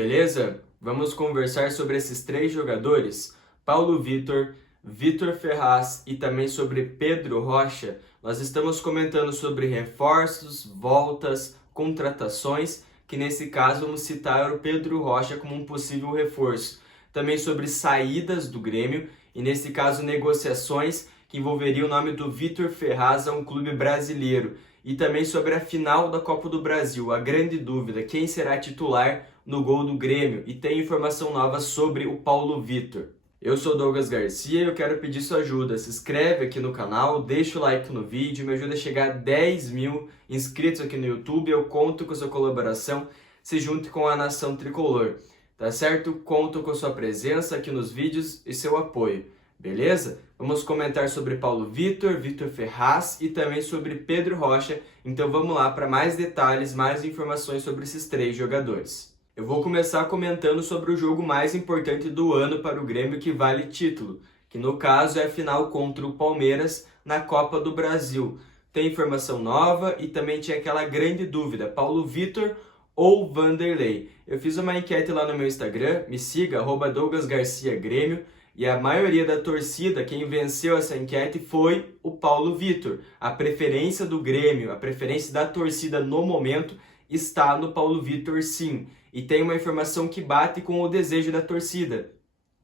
beleza? Vamos conversar sobre esses três jogadores, Paulo Vitor, Vitor Ferraz e também sobre Pedro Rocha. Nós estamos comentando sobre reforços, voltas, contratações, que nesse caso vamos citar o Pedro Rocha como um possível reforço. Também sobre saídas do Grêmio e nesse caso negociações que envolveriam o nome do Vitor Ferraz a um clube brasileiro. E também sobre a final da Copa do Brasil, a grande dúvida, quem será titular no gol do Grêmio? E tem informação nova sobre o Paulo Vitor. Eu sou Douglas Garcia e eu quero pedir sua ajuda. Se inscreve aqui no canal, deixa o like no vídeo, me ajuda a chegar a 10 mil inscritos aqui no YouTube. Eu conto com a sua colaboração, se junte com a Nação Tricolor, tá certo? Conto com a sua presença aqui nos vídeos e seu apoio. Beleza? Vamos comentar sobre Paulo Vitor, Vitor Ferraz e também sobre Pedro Rocha. Então vamos lá para mais detalhes, mais informações sobre esses três jogadores. Eu vou começar comentando sobre o jogo mais importante do ano para o Grêmio que vale título, que no caso é a final contra o Palmeiras na Copa do Brasil. Tem informação nova e também tinha aquela grande dúvida, Paulo Vitor ou Vanderlei. Eu fiz uma enquete lá no meu Instagram, me siga, @DouglasGarciaGrêmio. E a maioria da torcida, quem venceu essa enquete foi o Paulo Vitor. A preferência do Grêmio, a preferência da torcida no momento está no Paulo Vitor sim. E tem uma informação que bate com o desejo da torcida.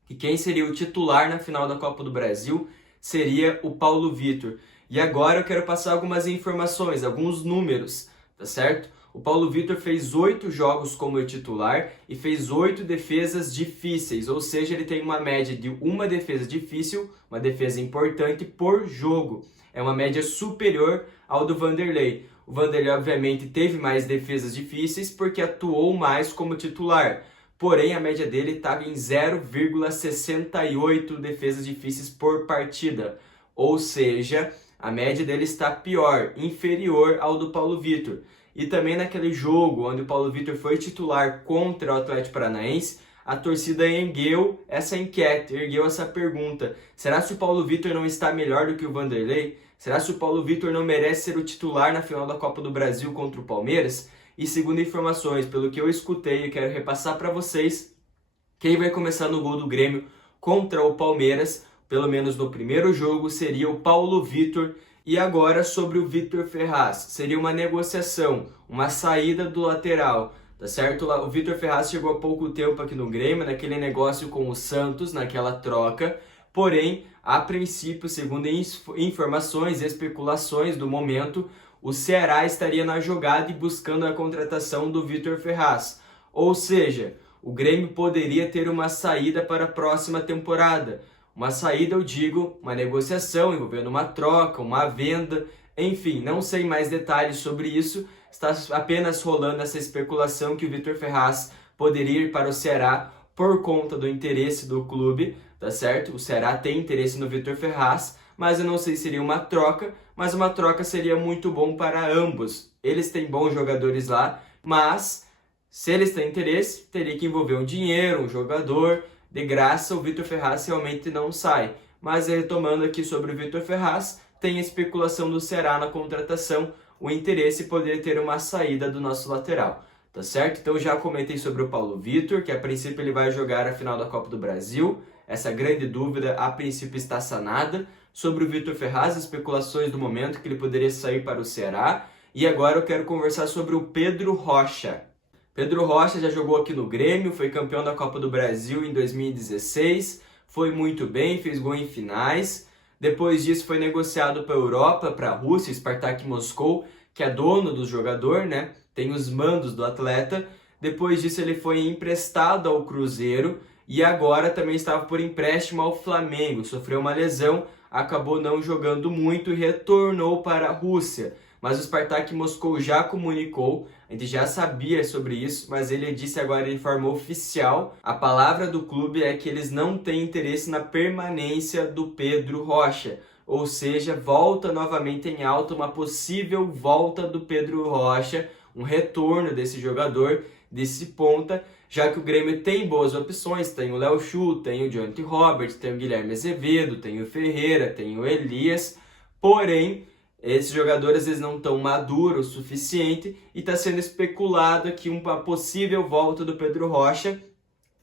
Que quem seria o titular na final da Copa do Brasil seria o Paulo Vitor. E agora eu quero passar algumas informações, alguns números, tá certo? O Paulo Vitor fez 8 jogos como titular e fez 8 defesas difíceis, ou seja, ele tem uma média de uma defesa difícil, uma defesa importante por jogo. É uma média superior ao do Vanderlei. O Vanderlei, obviamente, teve mais defesas difíceis porque atuou mais como titular. Porém, a média dele estava em 0,68 defesas difíceis por partida. Ou seja, a média dele está pior, inferior ao do Paulo Vitor. E também naquele jogo onde o Paulo Vitor foi titular contra o Atlético Paranaense, a torcida ergueu essa enquete, ergueu essa pergunta. Será que o Paulo Vitor não está melhor do que o Vanderlei? Será que o Paulo Vitor não merece ser o titular na final da Copa do Brasil contra o Palmeiras? E segundo informações, pelo que eu escutei e quero repassar para vocês, quem vai começar no gol do Grêmio contra o Palmeiras, pelo menos no primeiro jogo, seria o Paulo Vitor. E agora sobre o Vitor Ferraz, seria uma negociação, uma saída do lateral, tá certo? O Vitor Ferraz chegou há pouco tempo aqui no Grêmio, naquele negócio com o Santos, naquela troca, porém, a princípio, segundo informações e especulações do momento, o Ceará estaria na jogada e buscando a contratação do Vitor Ferraz. Ou seja, o Grêmio poderia ter uma saída para a próxima temporada. Uma saída, eu digo, uma negociação envolvendo uma troca, uma venda, enfim, não sei mais detalhes sobre isso, está apenas rolando essa especulação que o Vitor Ferraz poderia ir para o Ceará por conta do interesse do clube, tá certo? O Ceará tem interesse no Vitor Ferraz, mas eu não sei se seria uma troca, mas uma troca seria muito bom para ambos. Eles têm bons jogadores lá, mas se eles têm interesse, teria que envolver um dinheiro, um jogador. De graça, o Vitor Ferraz realmente não sai. Mas retomando aqui sobre o Vitor Ferraz, tem a especulação do Ceará na contratação, o interesse poderia ter uma saída do nosso lateral, tá certo? Então já comentei sobre o Paulo Vitor, que a princípio ele vai jogar a final da Copa do Brasil. Essa grande dúvida a princípio está sanada. Sobre o Vitor Ferraz, especulações do momento que ele poderia sair para o Ceará. E agora eu quero conversar sobre o Pedro Rocha. Pedro Rocha já jogou aqui no Grêmio, foi campeão da Copa do Brasil em 2016, foi muito bem, fez gol em finais. Depois disso foi negociado para a Europa, para a Rússia, Spartak Moscou, que é dono do jogador, né? Tem os mandos do atleta. Depois disso ele foi emprestado ao Cruzeiro e agora também estava por empréstimo ao Flamengo. Sofreu uma lesão, acabou não jogando muito e retornou para a Rússia. Mas o Spartak Moscou já comunicou, a gente já sabia sobre isso, mas ele disse agora de forma oficial, a palavra do clube é que eles não têm interesse na permanência do Pedro Rocha. Ou seja, volta novamente em alta uma possível volta do Pedro Rocha, um retorno desse jogador, desse ponta, já que o Grêmio tem boas opções, tem o Léo Chu, tem o Jonathan Roberts, tem o Guilherme Azevedo, tem o Ferreira, tem o Elias, porém, Esses jogadores eles não estão maduros o suficiente e está sendo especulado aqui uma possível volta do Pedro Rocha,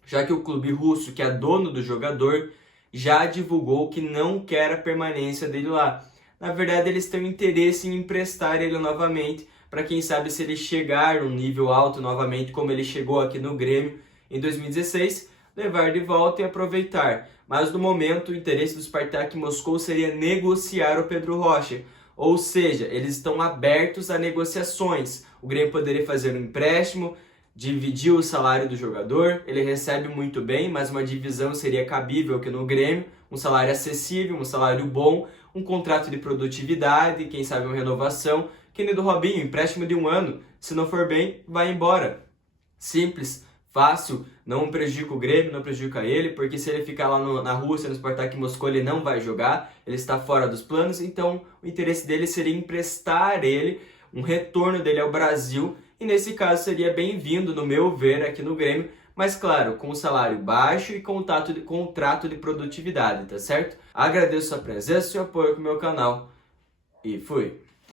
já que o clube russo, que é dono do jogador, já divulgou que não quer a permanência dele lá. Na verdade, eles têm interesse em emprestar ele novamente, para quem sabe se ele chegar num nível alto novamente, como ele chegou aqui no Grêmio em 2016, levar de volta e aproveitar. Mas no momento, o interesse do Spartak Moscou seria negociar o Pedro Rocha. Ou seja, eles estão abertos a negociações. O Grêmio poderia fazer um empréstimo, dividir o salário do jogador, ele recebe muito bem, mas uma divisão seria cabível aqui no Grêmio, um salário acessível, um salário bom, um contrato de produtividade, quem sabe uma renovação, que nem do Robinho, empréstimo de 1 ano, se não for bem, vai embora. Simples, fácil, não prejudica o Grêmio, não prejudica ele, porque se ele ficar lá na Rússia, no Spartak Moscou, ele não vai jogar, ele está fora dos planos, então o interesse dele seria emprestar ele, um retorno dele ao Brasil, e nesse caso seria bem-vindo, no meu ver, aqui no Grêmio, mas claro, com salário baixo e contrato de produtividade, tá certo? Agradeço a presença e o apoio com o meu canal, e fui!